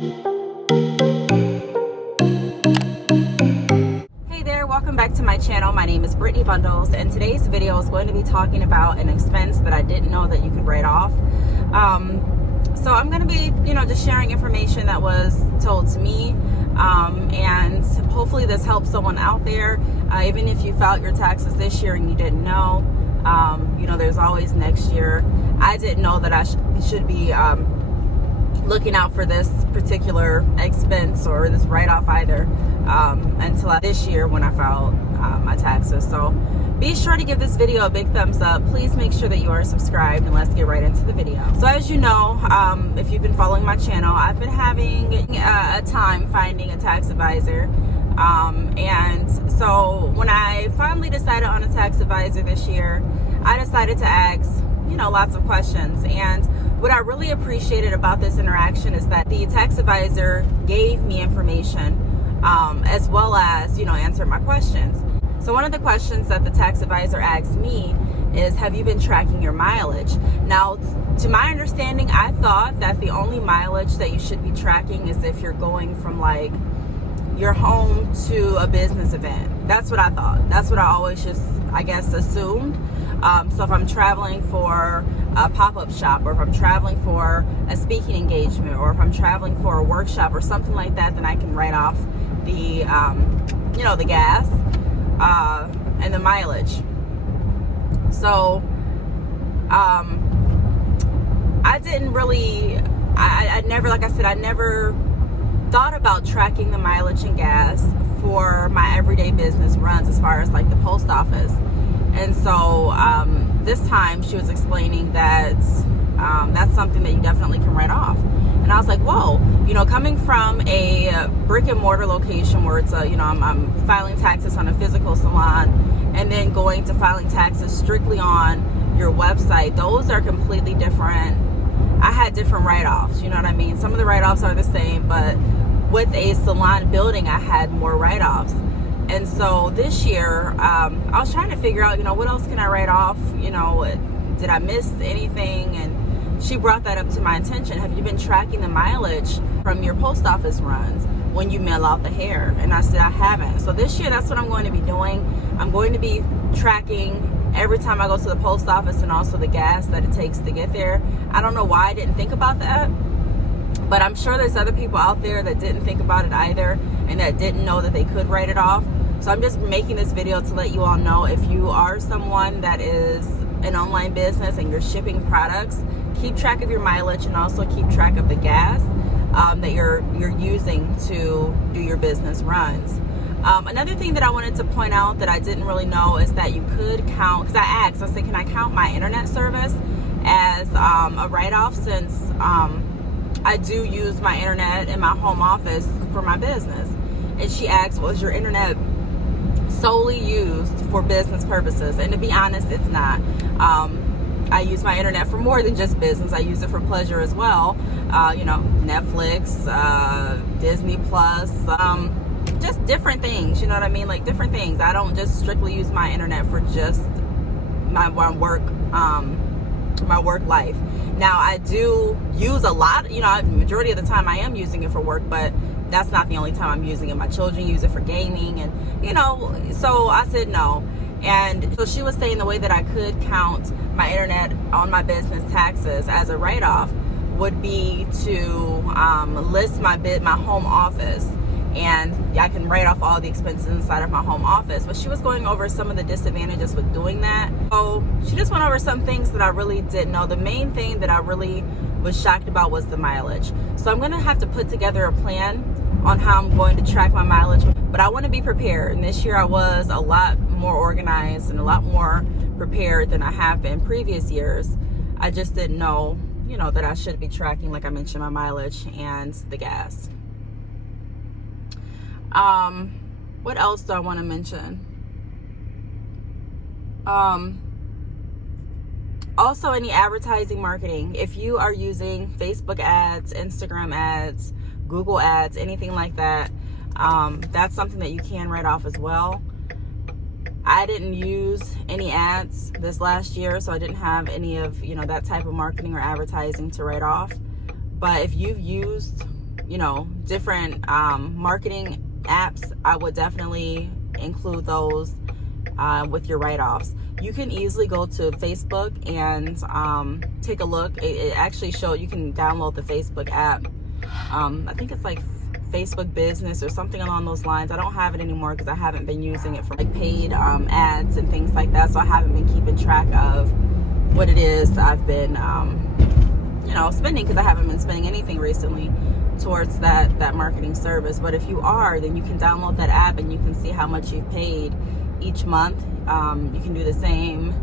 Hey there, welcome back to my channel. My name is Brittney Bundles, and today's video is going to be talking about an expense that I didn't know that you could write off. So I'm going to be, just sharing information that was told to me, and hopefully this helps someone out there. Even if you filed your taxes this year and you didn't know, there's always next year. I didn't know that I should be looking out for this particular expense or this write-off either until this year when I filed my taxes. So be sure to give this video a big thumbs up. Please make sure that you are subscribed, and let's get right into the video. So as you know, if you've been following my channel, I've been having a time finding a tax advisor. And so when I finally decided on a tax advisor this year, I decided to ask, lots of questions. And what I really appreciated about this interaction is that the tax advisor gave me information, as well as, answered my questions. So one of the questions that the tax advisor asked me is, have you been tracking your mileage? Now, to my understanding, I thought that the only mileage that you should be tracking is if you're going from like your home to a business event. That's what I thought. That's what I always just, assumed. So if I'm traveling for a pop-up shop, or if I'm traveling for a speaking engagement, or if I'm traveling for a workshop or something like that, then I can write off the, the gas and the mileage. So I didn't really, I never, like I said, I never thought about tracking the mileage and gas for my everyday business runs as far as like the post office. And so this time she was explaining that that's something that you definitely can write off. And I was like, whoa, coming from a brick and mortar location where it's I'm filing taxes on a physical salon, and then going to filing taxes strictly on your website, those are completely different. I had different write-offs, you know what I mean? Some of the write-offs are the same, but with a salon building, I had more write-offs. And so this year, I was trying to figure out, what else can I write off? Did I miss anything? And she brought that up to my attention. Have you been tracking the mileage from your post office runs when you mail out the hair? And I said, I haven't. So this year, that's what I'm going to be doing. I'm going to be tracking every time I go to the post office, and also the gas that it takes to get there. I don't know why I didn't think about that, but I'm sure there's other people out there that didn't think about it either, and that didn't know that they could write it off. So I'm just making this video to let you all know, if you are someone that is an online business and you're shipping products, keep track of your mileage, and also keep track of the gas that you're using to do your business runs. Another thing that I wanted to point out that I didn't really know is that you could count, because I said, can I count my internet service as a write-off, since I do use my internet in my home office for my business. And she asked, was your internet solely used for business purposes? And to be honest, it's not. I use my internet for more than just business. I use it for pleasure as well. Netflix, Disney Plus, just different things, you know what I mean? Like different things. I don't just strictly use my internet for just my work life. Now I do use a lot, majority of the time I am using it for work, but that's not the only time I'm using it. My children use it for gaming, and so I said no. And so she was saying the way that I could count my internet on my business taxes as a write-off would be to list my home office, and I can write off all the expenses inside of my home office. But she was going over some of the disadvantages with doing that. So she just went over some things that I really didn't know. The main thing that I really was shocked about was the mileage. So I'm going to have to put together a plan on how I'm going to track my mileage, but I want to be prepared. And this year I was a lot more organized and a lot more prepared than I have been previous years. I just didn't know, that I should be tracking, like I mentioned, my mileage and the gas. What else do I want to mention? Also, any advertising marketing. If you are using Facebook ads, Instagram ads, Google ads, anything like that, that's something that you can write off as well. I didn't use any ads this last year, so I didn't have any of, that type of marketing or advertising to write off. But if you've used, different marketing apps, I would definitely include those with your write-offs. You can easily go to Facebook and take a look. It actually shows, you can download the Facebook app. I think it's like Facebook Business or something along those lines. I don't have it anymore because I haven't been using it for like paid ads and things like that, so I haven't been keeping track of what it is I've been spending, because I haven't been spending anything recently towards that marketing service. But if you are, then you can download that app and you can see how much you've paid each month. You can do the same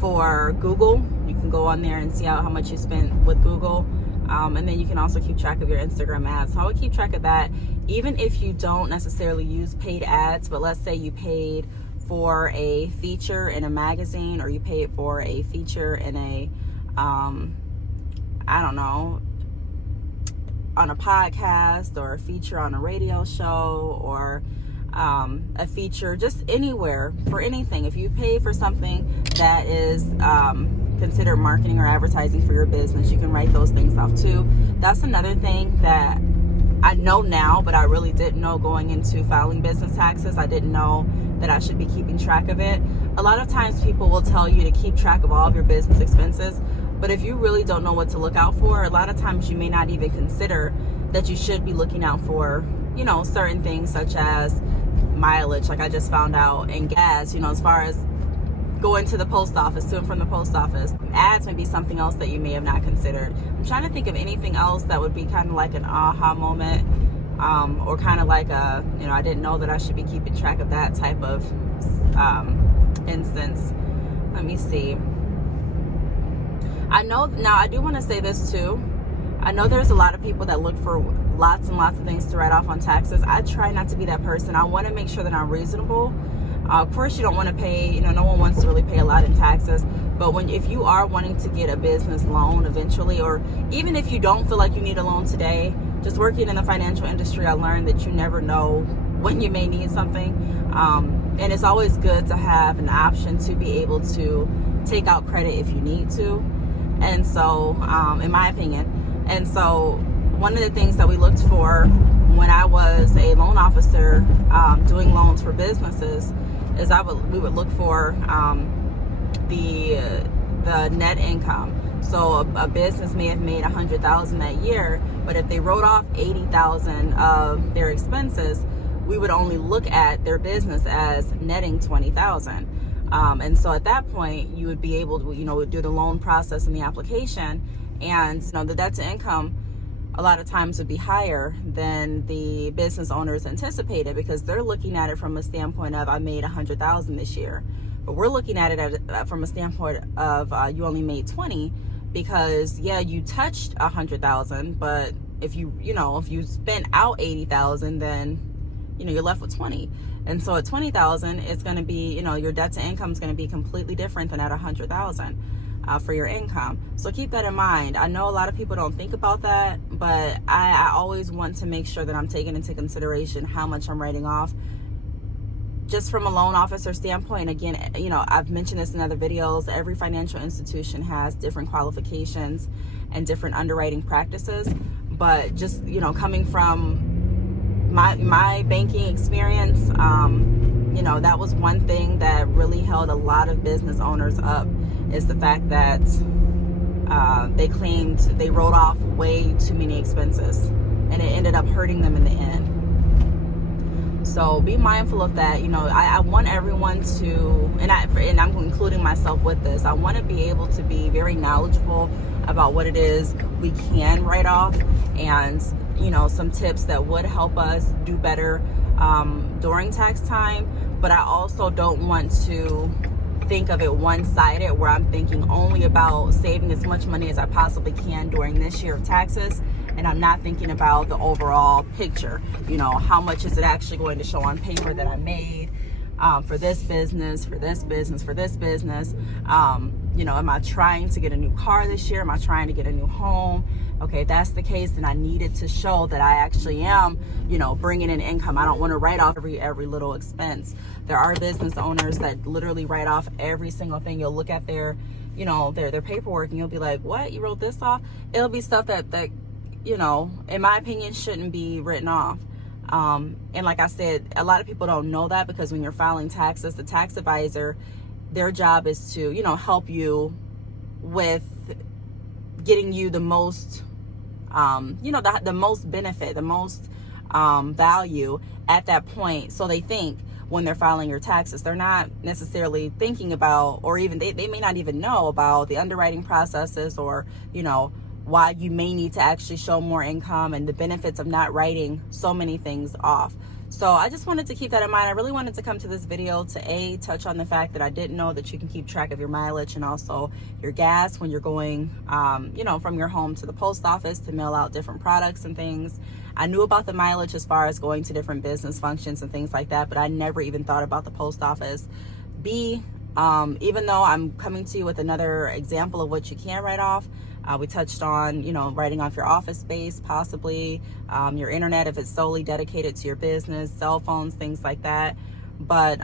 for Google. You can go on there and see how much you spent with Google. And then you can also keep track of your Instagram ads. So I would keep track of that, even if you don't necessarily use paid ads. But let's say you paid for a feature in a magazine, or you paid for a feature in a, I don't know, on a podcast, or a feature on a radio show, or a feature just anywhere for anything. If you pay for something that is considered marketing or advertising for your business, you can write those things off too. That's another thing that I know now, but I really didn't know going into filing business taxes. I didn't know that I should be keeping track of it. A lot of times people will tell you to keep track of all of your business expenses, but if you really don't know what to look out for, a lot of times you may not even consider that you should be looking out for, certain things such as mileage, like I just found out, and gas, as far as going to the post office, to and from the post office. Ads may be something else that you may have not considered. I'm trying to think of anything else that would be kind of like an aha moment, or kind of like a, I didn't know that I should be keeping track of that type of instance. Let me see. I know, now I do want to say this too. I know there's a lot of people that look for lots and lots of things to write off on taxes. I try not to be that person. I want to make sure that I'm reasonable. Of course, you don't want to pay, no one wants to really pay a lot in taxes. But if you are wanting to get a business loan eventually, or even if you don't feel like you need a loan today, just working in the financial industry, I learned that you never know when you may need something. And it's always good to have an option to be able to take out credit if you need to. And so, in my opinion. And so one of the things that we looked for when I was a loan officer doing loans for businesses is we would look for the net income. So a business may have made $100,000 that year, but if they wrote off $80,000 of their expenses, we would only look at their business as netting $20,000. And so at that point, you would be able to, do the loan process and the application, and the debt to income a lot of times would be higher than the business owners anticipated, because they're looking at it from a standpoint of, I made $100,000 this year. But we're looking at it from a standpoint of you only made 20, because you touched 100,000, but if you spent out 80,000, then you're left with 20. And so at 20,000, it's going to be, your debt to income is going to be completely different than at 100,000 for your income. So keep that in mind. I know a lot of people don't think about that, but I always want to make sure that I'm taking into consideration how much I'm writing off. Just from a loan officer standpoint, again, I've mentioned this in other videos, every financial institution has different qualifications and different underwriting practices. But just, coming from my banking experience, that was one thing that really held a lot of business owners up, is the fact that they claimed they wrote off way too many expenses, and it ended up hurting them in the end. So be mindful of that. I want everyone to, and I'm including myself with this, I want to be able to be very knowledgeable about what it is we can write off, and some tips that would help us do better during tax time. But I also don't want to think of it one-sided, where I'm thinking only about saving as much money as I possibly can during this year of taxes, and I'm not thinking about the overall picture. How much is it actually going to show on paper that I made for this business, for this business, for this business? Am I trying to get a new car this year? Am I trying to get a new home? Okay, if that's the case, then I need it to show that I actually am, bringing in income. I don't want to write off every little expense. There are business owners that literally write off every single thing. You'll look at their paperwork, and you'll be like, what? You wrote this off? It'll be stuff that you know, in my opinion, shouldn't be written off. And like I said, a lot of people don't know that, because when you're filing taxes, the tax advisor, their job is to, you know, help you with getting you the most, you know, the most benefit, the most value at that point. So they think when they're filing your taxes, they're not necessarily thinking about, or even they may not even know about the underwriting processes, or, you know, why you may need to actually show more income and the benefits of not writing so many things off. So I just wanted to keep that in mind. I really wanted to come to this video to touch on the fact that I didn't know that you can keep track of your mileage and also your gas when you're going, you know, from your home to the post office to mail out different products and things. I knew about the mileage as far as going to different business functions and things like that, but I never even thought about the post office. Even though I'm coming to you with another example of what you can write off, we touched on, you know, writing off your office space, possibly your internet if it's solely dedicated to your business, cell phones, things like that. But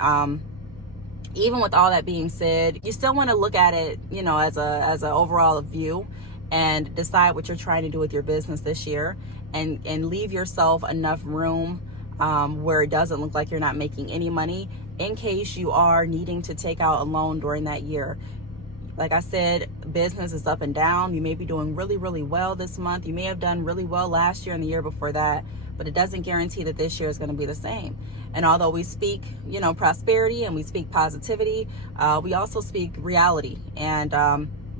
even with all that being said, you still want to look at it, you know, as a overall view, and decide what you're trying to do with your business this year, and leave yourself enough room where it doesn't look like you're not making any money, in case you are needing to take out a loan during that year. Like I said, business is up and down. You may be doing really, really well this month. You may have done really well last year and the year before that, but it doesn't guarantee that this year is going to be the same. And although we speak, you know, prosperity and we speak positivity, we also speak reality. And,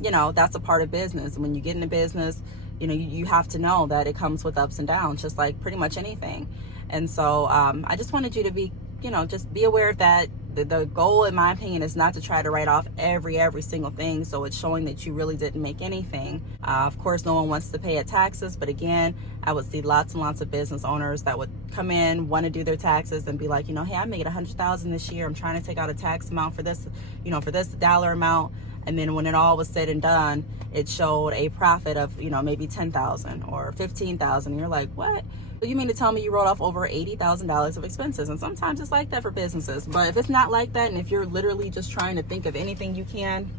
you know, that's a part of business. When you get into business, you know, you have to know that it comes with ups and downs, just like pretty much anything. And so I just wanted you to be, you know, just be aware of that. The goal, in my opinion, is not to try to write off every single thing, so it's showing that you really didn't make anything. Of course, no one wants to pay taxes, but again, I would see lots and lots of business owners that would come in, want to do their taxes, and be like, you know, hey, I made $100,000 this year. I'm trying to take out a tax amount for this, you know, for this dollar amount. And then when it all was said and done, it showed a profit of, you know, maybe $10,000 or $15,000. And you're like, what? You mean to tell me you wrote off over $80,000 of expenses? And sometimes it's like that for businesses. But if it's not like that, and if you're literally just trying to think of anything you can,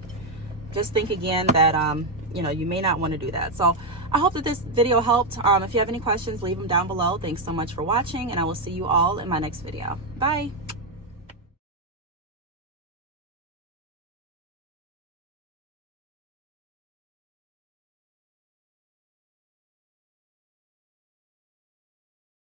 just think again that, you know, you may not want to do that. So I hope that this video helped. If you have any questions, leave them down below. Thanks so much for watching, and I will see you all in my next video. Bye.